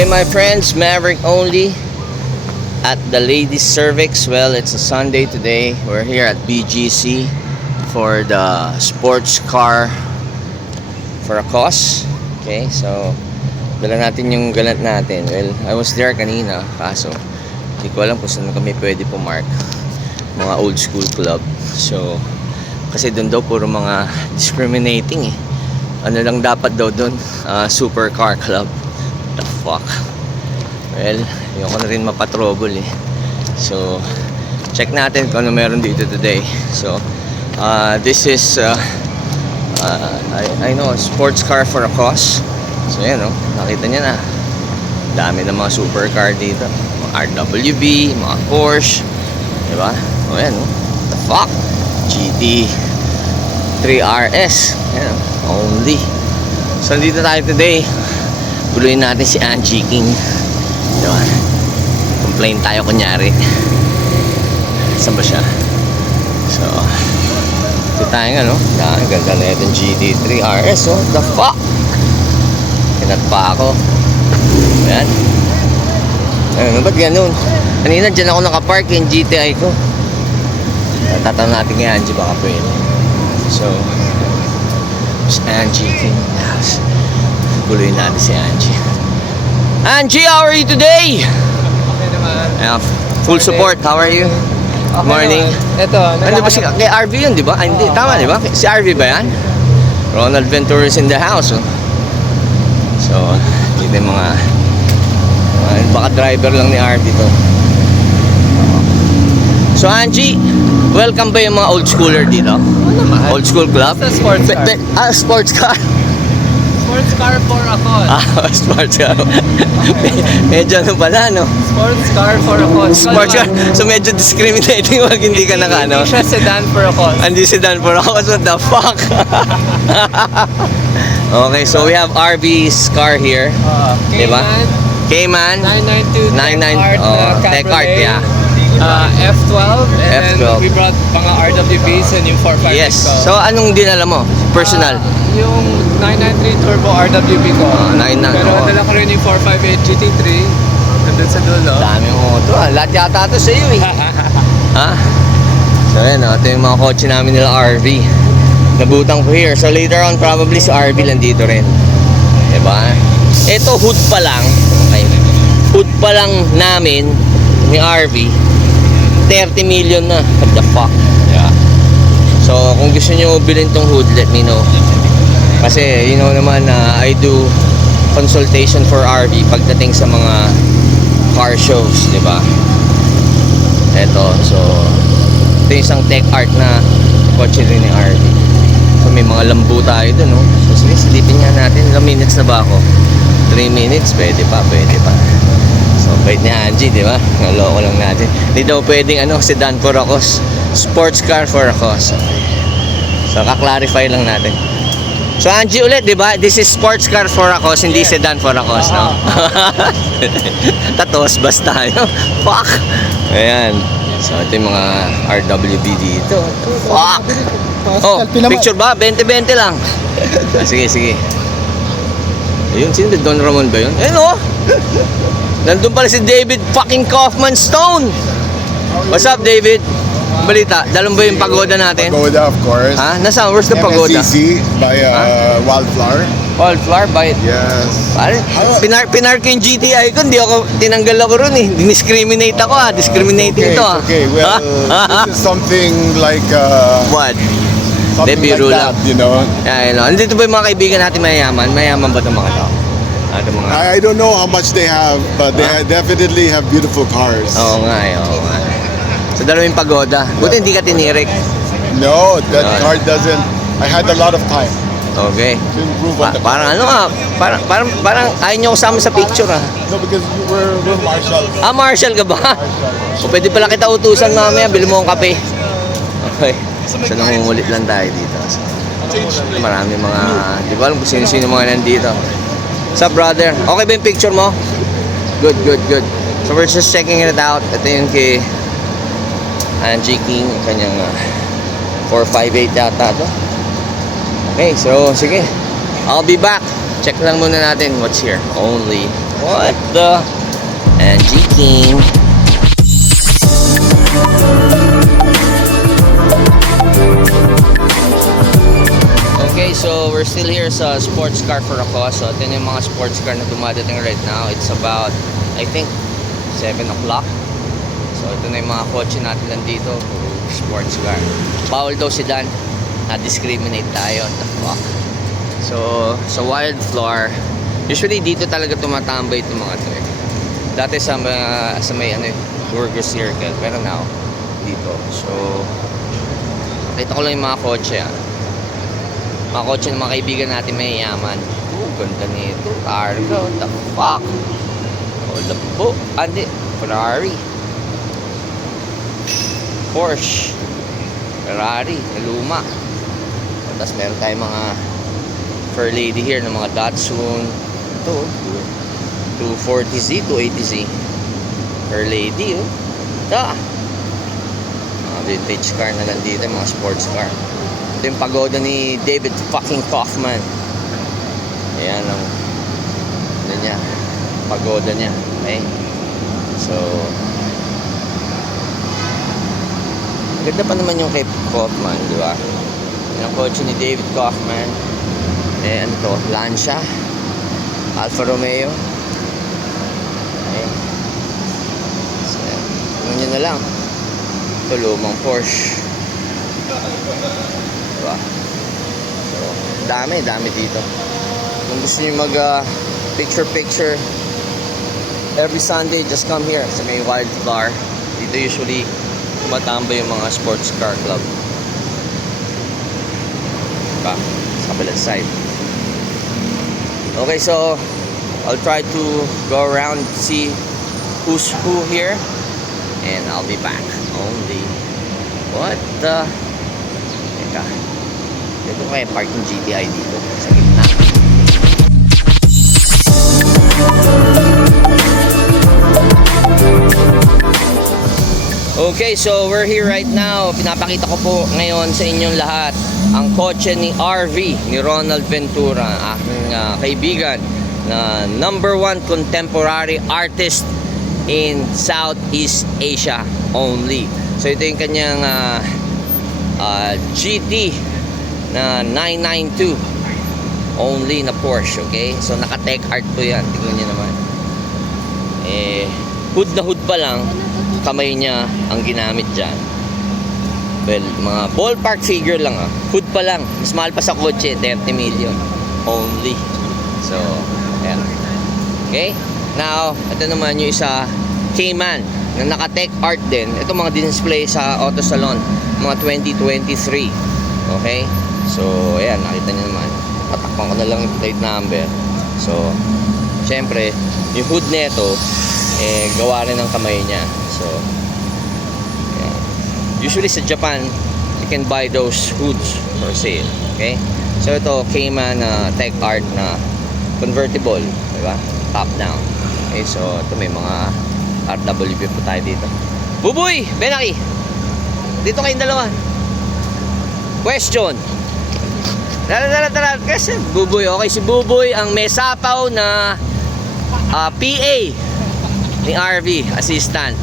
Okay, my friends, Maverick only at the Ladies Cervix. Well, it's a Sunday today. We're here at BGC for the sports car for a cause. Okay, so dala natin yung galant natin. Well, I was there kanina, kaso hindi ko alam kung saan kami pwede pumark. Mga old school club. So, kasi doon daw puro mga discriminating eh. Ano lang dapat daw doon? Supercar club. The fuck. Well, ayoko na rin mapatrouble eh. So, check natin kung ano meron dito today. So, this is I know, a sports car for a cause. So, yan oh, nakita niya na. Dami ng mga supercar dito. Mga RWB, mga Porsche. Diba? O yan oh. The fuck? GT 3RS. Yan oh, only. So, dito tayo today. Guluhin natin si Angie King. Diba? Complain tayo kunyari. Saan ba siya? So, ito tayo nga no? Ang ganda na itong GT3 RS. Oh, the fuck? Kinat pa ako. Ayan. Ano, ba't ganun? Kanina dyan ako nakapark yung GTI ko. Tatanong natin kay Angie baka pwede. So, si Angie King house. Guluhin natin si Angie. Angie, how are you today? Okay naman. Yeah, full support. How are you? Okay Morning. naman. Ito, Ano ba si kay RV yun, di ba? Ay, hindi, tama, di ba? Si RV ba yan? Ronald Ventura is in the house. Oh. So, dito yung mga baka driver lang ni RV to. So, Angie, welcome ba yung mga old schooler dito? Ano naman? Old school club? Basta sports car. Sports car. Sports car for a cause. Sports car. Medyo ano pala, no? Sports car for a cause. Sports car. So medyo discriminating wag hindi ka naka, no? Hindi siya sedan for a cause. Hindi sedan for a cause. What the fuck? Okay, so we have RV's car here. Diba? Cayman. 992 Tech Art, yeah. F12 and F12. then we brought mga RWBs and yung 456 Yes. ko. So anong dinala mo? Personal? Yung 993 Turbo RWB ko. Pero dala ko rin yung 458 GT3 nandun sa dulo. Dami mo ito ah. Lahat yata ito sa iyo eh. Ha? So yan oh, ito yung mga kotse namin nila RV. Nabutang ko here. So later on probably si RV lang dito rin. Diba? Ito hood pa lang. Okay. Hood pa lang namin ni RV 30 million na. What the fuck? Yeah. So kung gusto nyo bilhin tong hood, let me know. Kasi you know naman na I do consultation for RV pagdating sa mga car shows, di ba? Eto, so ito yung isang Tech Art na kotse rin ni RV. So may mga lambu tayo dun, no? So sige, silipin nga natin. Ilang minutes na ba ako? 3 minutes? Pwede pa, pwede pa. So bait ni Angie, di ba? Naloko lang natin. Hindi daw pwedeng ano, sedan for a cause. Sports car for a cause. So kaklarify lang natin. So Angie ulit, di ba? This is sports car for a cause, hindi sedan for a cause, no? Tatos, basta tayo. Fuck! Ayan. So ito yung mga RWB dito. Fuck! Oh, picture ba? 20-20 lang. Sige, sige. Ayun, sino? Don Ramon ba yun? Ayun oh! Nandun pala si David fucking Kaufman Stone! What's up, David? Balita, dalawang ba yung pagoda natin? Pagoda, of course. Ha? Nasaan? Where's the pagoda? MSCC by Wildflower. Wildflower by... Yes. Pare, pinark yung GTI ko, hindi ako, tinanggal ako ron eh. Discriminate ako ah, discriminating Okay, to ah. okay. Well, this is something like... What? something De, like biro that, lang. you know. Yeah, you know. Andito ba yung mga kaibigan natin mayayaman? Mayayaman ba itong mga tao? Itong mga... I don't know how much they have, but they definitely have beautiful cars. Oo nga eh, oo nga. Sa dalawang pagoda. Buti hindi ka tinirik. No, that car doesn't... I had a lot of time Okay. to improve on the car. Parang ano ah, parang ayaw nyo kasama sa picture ah. No, because we're marshals. Ah, Marshall ka ba? O pwede pala kita utusan mamaya, bili mo ang kape. Okay. So nangungulit lang tayo dito. So, marami mga, di ba alam kung sino-sino mga nandito. What's up, brother? Okay ba yung picture mo? Good, good, good. So we're just checking it out. Ito yung kay Angie King, kanyang 458 yata to. Okay, so sige. I'll be back. Check lang muna natin what's here. Only What the? And G-King. Okay, so we're still here sa sports car for a cause. So ito na yung mga sports car na dumadating right now. It's about, I think, 7 o'clock. So ito na yung mga kotse natin nandito. Sports car. Bawal daw sila. Na-discriminate tayo. What the fuck? So, sa Wild Floor, usually dito talaga tumatambay itong mga to eh. Dati sa may ano, Burger Circle. Pero now, dito. So, nakita ko lang yung mga kotse ah. Mga kotse ng mga kaibigan natin may yaman. Ganda nito. Targa, what the fuck? Hold up po. Andi, Ferrari. Porsche. Ferrari. Luma. Tapos meron tayong mga Fair Lady here ng mga Datsun. Ito, 240Z, 280Z. Fair Lady, oh. Ito. Mga vintage car na lang dito, mga sports car. Ito yung pagoda ni David fucking Kaufman. Ayan ang ano niya, pagoda niya. Okay? So, ganda pa naman yung kay Kaufman, di ba? Yan ang kotse ni David Kaufman. Eh, ano to? Lancia. Alfa Romeo. Okay. So, ano nyo na lang. Ito, lumang Porsche. Diba? So, dami dito. Kung gusto nyo mag picture every Sunday, just come here sa may Wild Flower. Dito usually tumatambay yung mga sports car club. Diba? Sa kabilang side. Okay, so I'll try to go around, see who's who here, and I'll be back. Only what the? Teka, dito kaya parking GTI dito sa gitna. Okay, so we're here right now. Pinapakita ko po ngayon sa inyong lahat ang kotse ni RV, ni Ronald Ventura, aking kaibigan na #1 contemporary artist in Southeast Asia only. So ito yung kanyang GT na 992 only na Porsche, okay? So naka-tech art to yan, tingnan nyo naman. Eh, hood na hood pa lang, kamay niya ang ginamit dyan. Well, mga ballpark figure lang ah. Hood pa lang, mas mahal pa sa kotse, 30 million only. So, ayan. Okay? Now, ito naman yung isa, Cayman, na naka-tech art din. Ito mga display sa Auto Salon, mga 2023. Okay? So, ayan, nakita nyo naman. Patakpan ko na lang yung plate number. So, syempre, yung hood neto, eh, gawa rin ng kamay niya. So, ayan. Usually sa Japan, you can buy those hoods for sale. Okay? So, ito, Cayman tech art na convertible. Diba? Top down. Okay, so, ito may mga RWB po tayo dito. Buboy! Benaki! Dito kayong dalawa. Question. Tara. Kasi Buboy. Okay, si Buboy ang may sapaw na PA ni RV, assistant.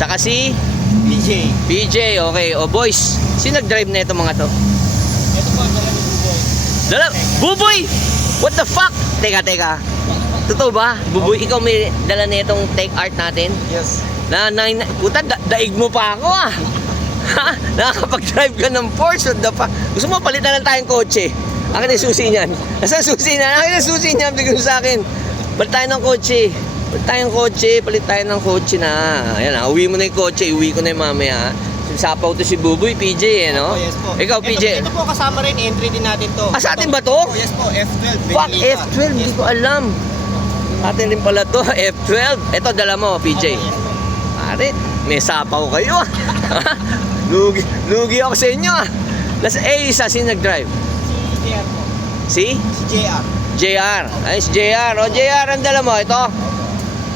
Tsaka si PJ, okay. O boys, sino nag-drive na itong mga to? Ito po, dala ni Buboy. Dala, Buboy! What the fuck? Teka. Totoo ba? Buboy, ikaw may dala na itong tech art natin? Yes. Puta, daig mo pa ako ah. Ha? Nakakapag-drive ka ng Porsche, what the fuck? Gusto mo palitan lang tayong kotse? Akin yung susi niyan. Nasaan susi na? Akin yung susi niyan, bigyan mo sa akin. Palit tayo ng kotse. Palit tayo ng kotse na. Ayan ah, uwi mo na yung kotse, uwi ko na yung mamaya. Sapaw to si Buboy, PJ eh, no? Oh, yes po. Ikaw, PJ. Ito po kasama rin, entry din natin to. Ah, sa atin ba to? Oh, yes po, F12. Fuck, Benelita. F12, hindi ko alam. Atin din pala to, F12. Ito, dala mo, PJ. Opo, yes po. Pare, may sapaw kayo ah. Lugi ako sa inyo ah. Isa, sino nag-drive? Si JR po. Si? Si JR. JR. Ay, si JR. O, JR, ang dala mo, ito?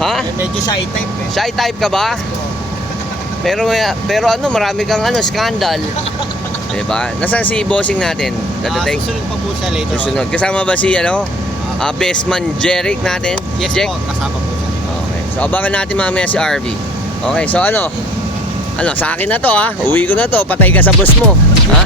Ha? Medyo shy type eh. Shy type ka ba? Pero ano, marami kang scandal. Diba? Nasaan si bossing natin? Dadating? Susunod pa po siya later Susunod. Kasama ba si best man Jeric natin. Yes Jack. po, kasama po siya. Okay. So abangan natin mamaya si RV. Okay, so ano? Sa akin na to ha. Uwi ko na to. Patay ka sa boss mo. Ha?